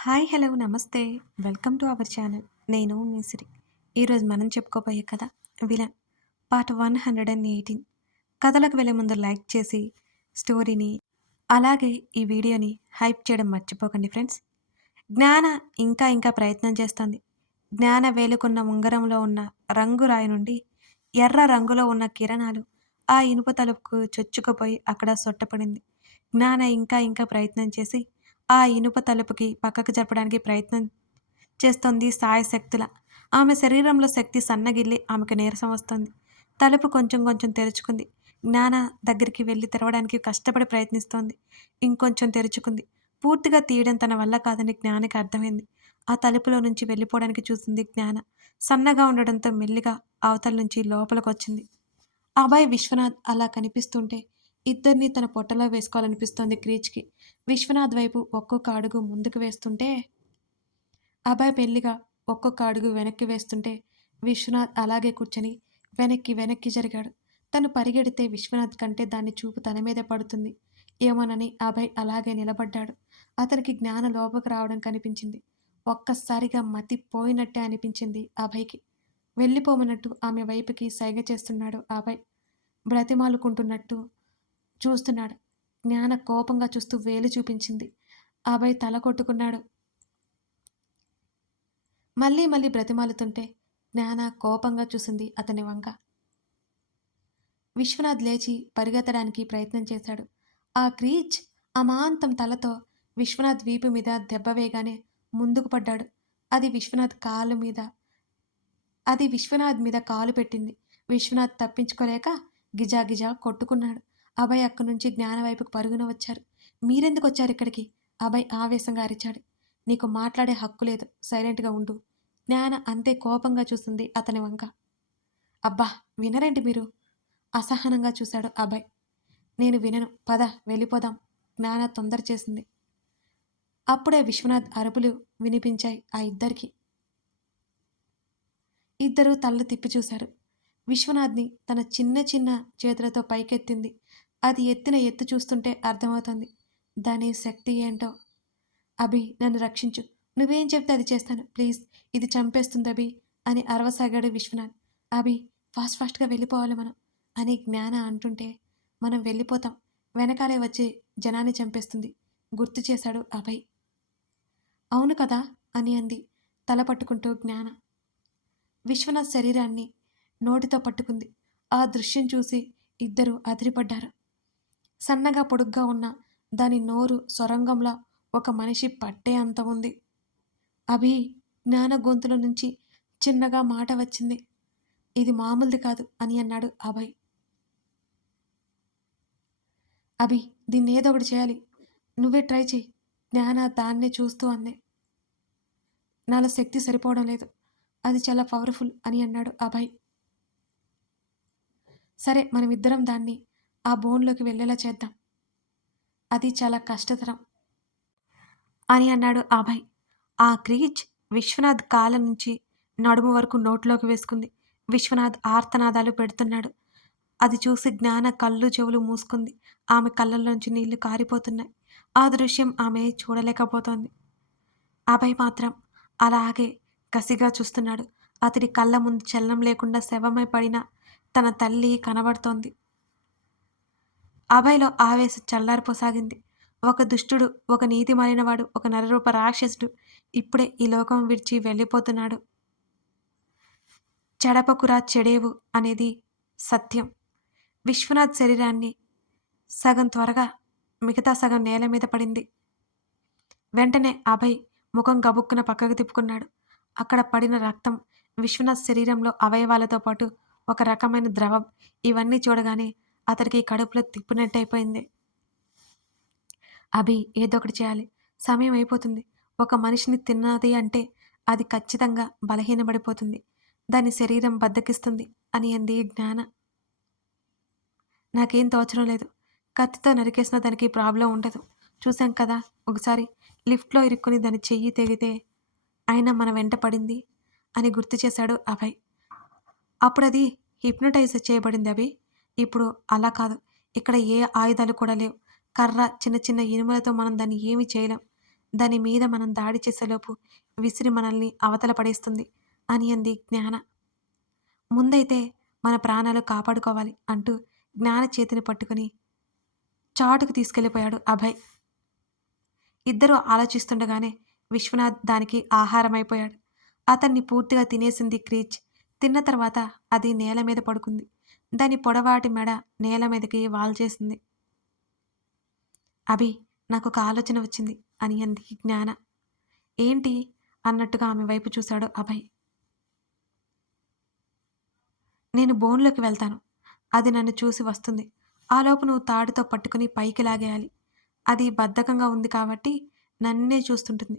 Hi hello నమస్తే welcome to our channel. నేను మీ సిరి. ఈరోజు మనం చెప్పుకోబోయే కథ విలన్ పార్ట్ 118. కథలకు వెళ్ళే ముందు లైక్ చేసి స్టోరీని అలాగే ఈ వీడియోని హైప్ చేయడం మర్చిపోకండి ఫ్రెండ్స్. జ్ఞాన ఇంకా ప్రయత్నం చేస్తోంది. జ్ఞాన వేలుకున్న ఉంగరంలో ఉన్న రంగు రాయి నుండి ఎర్ర రంగులో ఉన్న కిరణాలు ఆ ఇనుప తలుపుకు చొచ్చుకుపోయి అక్కడ సొట్టపడింది. జ్ఞాన ఇంకా ప్రయత్నం చేసి ఆ ఇనుప తలుపుకి పక్కకు జరపడానికి ప్రయత్నం చేస్తోంది శాయశక్తులా. ఆమె శరీరంలో శక్తి సన్నగిల్లి ఆమెకు నీరసం వస్తోంది. తలుపు కొంచెం తెరుచుకుంది. జ్ఞాన దగ్గరికి వెళ్లి తెరవడానికి కష్టపడి ప్రయత్నిస్తోంది. ఇంకొంచెం తెరుచుకుంది. పూర్తిగా తీయడం తన వల్ల కాదని జ్ఞానకి అర్థమైంది. ఆ తలుపులో నుంచి వెళ్ళిపోవడానికి చూసింది జ్ఞాన. సన్నగా ఉండడంతో మెల్లిగా అవతల నుంచి లోపలికొచ్చింది. అభయ్, విశ్వనాథ్ అలా కనిపిస్తుంటే ఇద్దరిని తన పొట్టలో వేసుకోవాలనిపిస్తోంది క్రీచ్‌కి. విశ్వనాథ్ వైపు ఒక్కొక్క అడుగు ముందుకు వేస్తుంటే, అభయ్ మెల్లిగా ఒక్కొక్క అడుగు వెనక్కి వేస్తుంటే, విశ్వనాథ్ అలాగే కూర్చొని వెనక్కి జరిగాడు. తను పరిగెడితే విశ్వనాథ్ కంటే దాని చూపు తన మీదే పడుతుంది ఏమోనని అభయ్ అలాగే నిలబడ్డాడు. అతనికి జ్ఞాన లోపలికి రావడం కనిపించింది. ఒక్కసారిగా మతి పోయినట్టే అనిపించింది అభయ్‌కి. వెళ్ళిపోమన్నట్టు ఆమె వైపుకి సైగ చేస్తున్నాడు అభయ్. బ్రతిమాలుకుంటున్నట్టు చూస్తున్నాడు. జ్ఞాన కోపంగా చూస్తూ వేలు చూపించింది. అభయ్ తల కొట్టుకున్నాడు. మళ్ళీ బ్రతిమాలుతుంటే జ్ఞాన కోపంగా చూసింది అతని వంక. విశ్వనాథ్ లేచి పరిగెత్తడానికి ప్రయత్నం చేశాడు. ఆ క్రీచ్ అమాంతం తలతో విశ్వనాథ్ వీపు మీద దెబ్బ వేయగానే ముందుకు పడ్డాడు. అది విశ్వనాథ్ మీద కాలు పెట్టింది. విశ్వనాథ్ తప్పించుకోలేక గిజాగిజా కొట్టుకున్నాడు. అభయ్ అక్కడి నుంచి జ్ఞాన వైపుకు పరుగున వచ్చారు. మీరెందుకొచ్చారు ఇక్కడికి? అభయ్ ఆవేశంగా అరిచాడు. నీకు మాట్లాడే హక్కు లేదు, సైలెంట్గా ఉండు. జ్ఞాన అంతే కోపంగా చూసింది అతని వంక. అబ్బా, వినరేంటి మీరు? అసహనంగా చూశాడు అభయ్. నేను వినను, పద వెళ్ళిపోదాం. జ్ఞాన తొందర చేసింది. అప్పుడే విశ్వనాథ్ అరుపులు వినిపించాయి ఆ ఇద్దరికి. ఇద్దరూ తలలు తిప్పి చూశారు. విశ్వనాథ్ని తన చిన్న చేతులతో పైకెత్తింది. అది ఎత్తిన ఎత్తు చూస్తుంటే అర్థమవుతోంది దాని శక్తి ఏంటో. అభి, నన్ను రక్షించు. నువ్వేం చెప్తే అది చేస్తాను. ప్లీజ్, ఇది చంపేస్తుంది అభి అని అరవసాగాడు విశ్వనాథ్. అభి, ఫాస్ట్గా వెళ్ళిపోవాలి మనం అని జ్ఞాన అంటుంటే, మనం వెళ్ళిపోతాం, వెనకాలే వచ్చి జనాన్ని చంపేస్తుంది గుర్తు చేశాడు అభయ్. అవును కదా అని అంది తల పట్టుకుంటూ జ్ఞాన. విశ్వనాథ్ శరీరాన్ని నోటితో పట్టుకుంది. ఆ దృశ్యం చూసి ఇద్దరూ అదిరిపడ్డారు. సన్నగా పొడుగ్గా ఉన్న దాని నోరు సొరంగంలా ఒక మనిషి పట్టే అంత ఉంది. అభి, జ్ఞాన గొంతుల నుంచి చిన్నగా మాట వచ్చింది. ఇది మామూలుది కాదు అని అన్నాడు అభయ్. అభి, దీన్ని ఏదో ఒకటి చేయాలి, నువ్వే ట్రై చేయి. జ్ఞాన దాన్నే చూస్తూ అంది. నాలో శక్తి సరిపోవడం లేదు, అది చాలా పవర్ఫుల్ అని అన్నాడు అభయ్. సరే, మనమిద్దరం దాన్ని ఆ బోన్లోకి వెళ్ళేలా చేద్దాం, అది చాలా కష్టతరం అని అన్నాడు అభయ్. ఆ క్రీచ్ విశ్వనాథ్ కాళ్ళ నుంచి నడుము వరకు నోట్లోకి వేసుకుంది. విశ్వనాథ్ ఆర్తనాదాలు పెడుతున్నాడు. అది చూసి జ్ఞాన కళ్ళు చెవులు మూసుకుంది. ఆమె కళ్ళల్లోంచి నీళ్లు కారిపోతున్నాయి. ఆ దృశ్యం ఆమె చూడలేకపోతోంది. అభయ్ మాత్రం అలాగే కసిగా చూస్తున్నాడు. అతడి కళ్ళ ముందు చలనం లేకుండా శవమై పడిన తన తల్లి కనబడుతోంది. అభయ్‌లో ఆవేశం చల్లారిపోసాగింది. ఒక దుష్టుడు, ఒక నీతి మాలినవాడు, ఒక నరరూప రాక్షసుడు ఇప్పుడే ఈ లోకం విడిచి వెళ్ళిపోతున్నాడు. చెడపకురా చెడేవు అనేది సత్యం. విశ్వనాథ్ శరీరాన్ని సగం త్వరగా, మిగతా సగం నేల మీద పడింది. వెంటనే అభయ్ ముఖం గబుక్కున పక్కకు తిప్పుకున్నాడు. అక్కడ పడిన రక్తం, విశ్వనాథ్ శరీరంలో అవయవాలతో పాటు ఒక రకమైన ద్రవం, ఇవన్నీ చూడగానే అతడికి కడుపులో తిప్పినట్టయిపోయింది. అభి, ఏదో ఒకటి చేయాలి, సమయం అయిపోతుంది. ఒక మనిషిని తిన్నది అంటే అది ఖచ్చితంగా బలహీనపడిపోతుంది, దాని శరీరం బద్దకిస్తుంది అని అంది జ్ఞాన. నాకేం తోచడం లేదు. కత్తితో నరికేసిన దానికి ప్రాబ్లం ఉండదు. చూశాం కదా ఒకసారి లిఫ్ట్లో ఇరుక్కుని దాని చెయ్యి తెగితే అయినా మన వెంట పడింది అని గుర్తు చేశాడు అభయ్. అప్పుడది హిప్నటైజ్ చేయబడింది అభి. ఇప్పుడు అలా కాదు. ఇక్కడ ఏ ఆయుధాలు కూడా లేవు. కర్ర, చిన్న ఇనుములతో మనం దాన్ని ఏమీ చేయలేం. దాని మీద మనం దాడి చేసేలోపు విసిరి మనల్ని అవతల పడేస్తుంది అని అంది జ్ఞాన. ముందైతే మన ప్రాణాలు కాపాడుకోవాలి అంటూ జ్ఞాన చేతిని పట్టుకుని చాటుకు తీసుకెళ్ళిపోయాడు అభయ్. ఇద్దరూ ఆలోచిస్తుండగానే విశ్వనాథ్ దానికి ఆహారమైపోయాడు. అతన్ని పూర్తిగా తినేసింది క్రీచ్. తిన్న తర్వాత అది నేల మీద పడుకుంది. దాని పొడవాటి మెడ నేల మీదకి వాల్చేసింది. అభి, నాకొక ఆలోచన వచ్చింది అని అంది జ్ఞాన. ఏంటి అన్నట్టుగా ఆమె వైపు చూశాడు అభయ్. నేను బోన్లోకి వెళ్తాను. అది నన్ను చూసి వస్తుంది. ఆలోపు నువ్వు తాడుతో పట్టుకుని పైకి లాగేయాలి. అది బద్ధకంగా ఉంది కాబట్టి నన్నే చూస్తుంటుంది.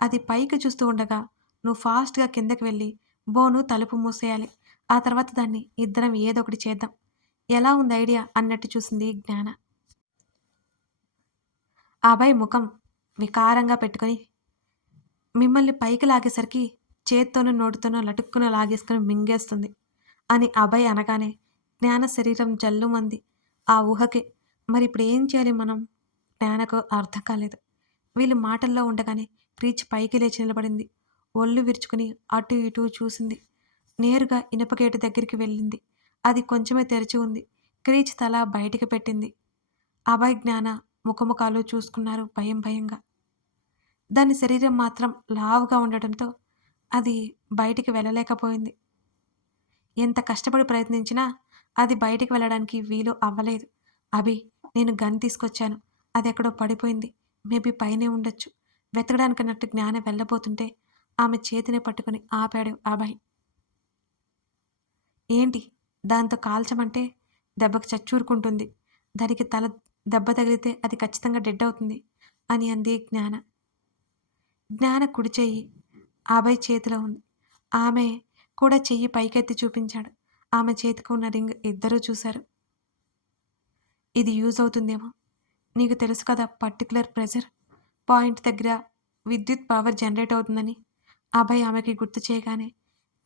అది పైకి చూస్తూ ఉండగా నువ్వు ఫాస్ట్‌గా కిందకి వెళ్ళి బోను తలుపు మూసేయాలి. ఆ తర్వాత దాన్ని ఇద్దరం ఏదో ఒకటి చేద్దాం. ఎలా ఉంది ఐడియా అన్నట్టు చూసింది జ్ఞాన. అభయ్ ముఖం వికారంగా పెట్టుకొని మిమ్మల్ని పైకి లాగేసరికి చేత్తోనో నోటితోనో లటుక్కున లాగేసుకుని మింగేస్తుంది అని అభయ్ అనగానే జ్ఞాన శరీరం జల్లుమంది ఆ ఊహకే. మరిప్పుడు ఏం చేయాలి మనం? జ్ఞానకు అర్థం కాలేదు. వీళ్ళు మాటల్లో ఉండగానే క్రీచ్ పైకి లేచి నిలబడింది. ఒళ్ళు విరుచుకుని అటు ఇటు చూసింది. నేరుగా ఇనపగేటు దగ్గరికి వెళ్ళింది. అది కొంచెమే తెరిచి ఉంది. క్రీచ్ తల బయటికి పెట్టింది. అభయ్, జ్ఞాన ముఖముఖాలు చూసుకున్నారు భయం భయంగా. దాని శరీరం మాత్రం లావుగా ఉండటంతో అది బయటికి వెళ్ళలేకపోయింది. ఎంత కష్టపడి ప్రయత్నించినా అది బయటికి వెళ్ళడానికి వీలు అవ్వలేదు. అభి, నేను గన్ తీసుకొచ్చాను. అదెక్కడో పడిపోయింది. మేబీ పైనే ఉండొచ్చు. వెతకడానికన్నట్టు జ్ఞాన వెళ్ళబోతుంటే ఆమె చేతిని పట్టుకుని ఆపాడు అభయ్. ఏంటి? దాంతో కాల్చమంటే దెబ్బకి చచ్చూరుకుంటుంది. దానికి తల దెబ్బ తగిలితే అది ఖచ్చితంగా డెడ్ అవుతుంది అని అంది జ్ఞాన. జ్ఞాన కుడి చెయ్యి అభయ్ చేతిలో ఉంది. ఆమె కూడా చెయ్యి పైకెత్తి చూపించాడు. ఆమె చేతికి ఉన్న రింగ్ ఇద్దరూ చూశారు. ఇది యూజ్ అవుతుందేమో. నీకు తెలుసు కదా పర్టిక్యులర్ ప్రెజర్ పాయింట్ దగ్గర విద్యుత్ పవర్ జనరేట్ అవుతుందని అభయ్ ఆమెకి గుర్తు చేయగానే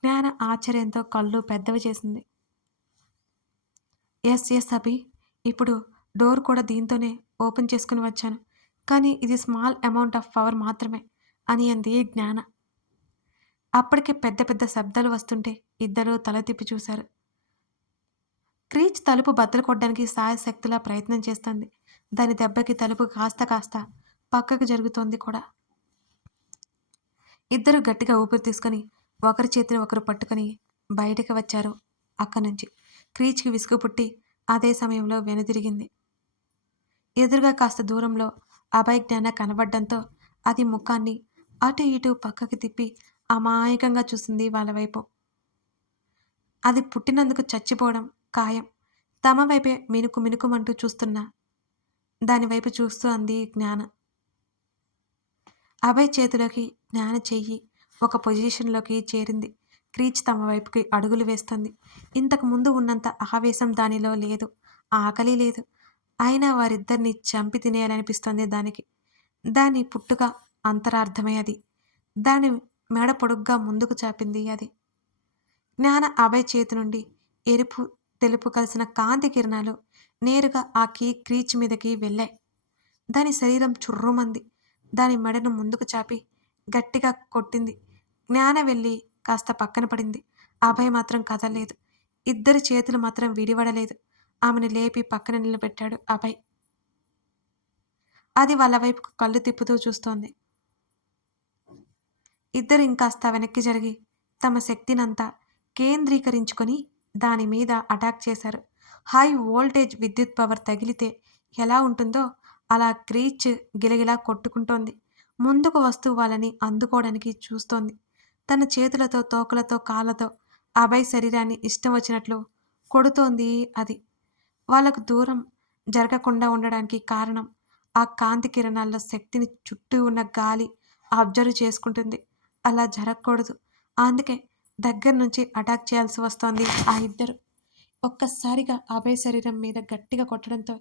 జ్ఞాన ఆశ్చర్యంతో కళ్ళు పెద్దవి చేసింది. ఎస్ ఎస్ అభి, ఇప్పుడు డోర్ కూడా దీంతోనే ఓపెన్ చేసుకుని వచ్చాను. కానీ ఇది స్మాల్ అమౌంట్ ఆఫ్ పవర్ మాత్రమే అని అంది జ్ఞాన. అప్పటికే పెద్ద పెద్ద శబ్దాలు వస్తుంటే ఇద్దరూ తల తిప్పి చూశారు. క్రీచ్ తలుపు బద్దలు కొట్టడానికి శాయశక్తులా ప్రయత్నం చేస్తోంది. దాని దెబ్బకి తలుపు కాస్త కాస్త పక్కకు జరుగుతోంది కూడా. ఇద్దరు గట్టిగా ఊపిరి తీసుకొని ఒకరి చేతిని ఒకరు పట్టుకొని బయటకు వచ్చారు అక్కడి నుంచి. క్రీచ్కి విసుగు పుట్టి అదే సమయంలో వెనుదిరిగింది. ఎదురుగా కాస్త దూరంలో అభయ్, జ్ఞాన కనబడ్డంతో అది ముఖాన్ని అటు ఇటు పక్కకి తిప్పి అమాయకంగా చూసింది వాళ్ళ వైపు. అది పుట్టినందుకు చచ్చిపోవడం ఖాయం. తమ వైపే మినుకు మినుకుమంటూ చూస్తున్నా దానివైపు చూస్తూ అంది జ్ఞాన. అభయ్ చేతిలోకి జ్ఞాన చెయ్యి ఒక పొజిషన్లోకి చేరింది. క్రీచ్ తమ వైపుకి అడుగులు వేస్తుంది. ఇంతకు ముందు ఉన్నంత ఆవేశం దానిలో లేదు. ఆకలి లేదు. అయినా వారిద్దరిని చంపి తినేయాలనిపిస్తోంది దానికి. దాని పుట్టుక అంతరార్థమే అది. దాని మెడ పొడుగ్గా ముందుకు చాపింది అది. జ్ఞాన అభయ్ చేతి నుండి ఎరుపు తెలుపు కలిసిన కాంతి కిరణాలు నేరుగా ఆ క్రీచ్ మీదకి వెళ్ళాయి. దాని శరీరం చుర్రుమంది. దాని మెడను ముందుకు చాపి గట్టిగా కొట్టింది. జ్ఞాన వెళ్ళి కాస్త పక్కన పడింది. అభయ్ మాత్రం కదలలేదు. ఇద్దరి చేతులు మాత్రం విడివడలేదు. ఆమెను లేపి పక్కన నిలబెట్టాడు అభయ్. అది వాళ్ళ వైపుకు కళ్ళు తిప్పుతూ చూస్తోంది. ఇద్దరు ఇంకాస్త వెనక్కి జరిగి తమ శక్తినంతా కేంద్రీకరించుకొని దాని మీద అటాక్ చేశారు. హై వోల్టేజ్ విద్యుత్ పవర్ తగిలితే ఎలా ఉంటుందో అలా క్రీచ్ గిలగిలా కొట్టుకుంటోంది. ముందుకు వస్తూ వాళ్ళని అందుకోవడానికి చూస్తోంది. తన చేతులతో, తోకలతో, కాళ్ళతో అభయ్ శరీరాన్ని ఇష్టం వచ్చినట్లు కొడుతోంది అది. వాళ్ళకు దూరం జరగకుండా ఉండడానికి కారణం ఆ కాంతి కిరణాల్లో శక్తిని చుట్టూ ఉన్న గాలి అబ్జర్వ్ చేసుకుంటుంది. అలా జరగకూడదు. అందుకే దగ్గర నుంచి అటాక్ చేయాల్సి వస్తోంది ఆ ఇద్దరు. ఒక్కసారిగా అభయ్ శరీరం మీద గట్టిగా కొట్టడంతో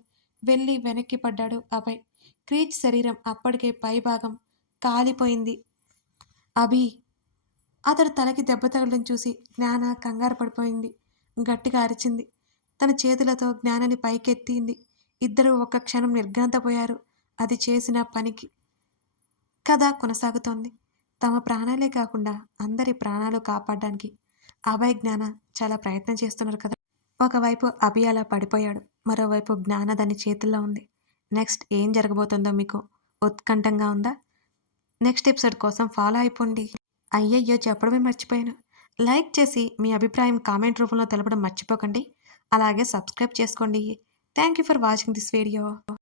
వెళ్ళి వెనక్కి పడ్డాడు అభయ్. క్రీచ్ శరీరం అప్పటికే పైభాగం కాలిపోయింది. అభి, అతడు తలకి దెబ్బ తగలడం చూసి జ్ఞాన కంగారు పడిపోయింది. గట్టిగా అరిచింది. తన చేతులతో జ్ఞానని పైకెత్తింది. ఇద్దరూ ఒక్క క్షణం నిర్ఘాంతపోయారు అది చేసిన పనికి. కథ కొనసాగుతోంది. తమ ప్రాణాలే కాకుండా అందరి ప్రాణాలు కాపాడడానికి అభయ్, జ్ఞాన చాలా ప్రయత్నం చేస్తున్నారు కదా! ఒకవైపు అభి అలా పడిపోయాడు. మరోవైపు జ్ఞాన దాని చేతుల్లో ఉంది. నెక్స్ట్ ఏం జరగబోతుందో మీకు ఉత్కంఠంగా ఉందా? నెక్స్ట్ ఎపిసోడ్ కోసం ఫాలో అయిపోండి. అయ్యయ్యో! చెప్పడమే మర్చిపోయాను. లైక్ చేసి మీ అభిప్రాయం కామెంట్ రూపంలో తెలపడం మర్చిపోకండి. అలాగే సబ్స్క్రైబ్ చేసుకోండి. Thank you for watching this video.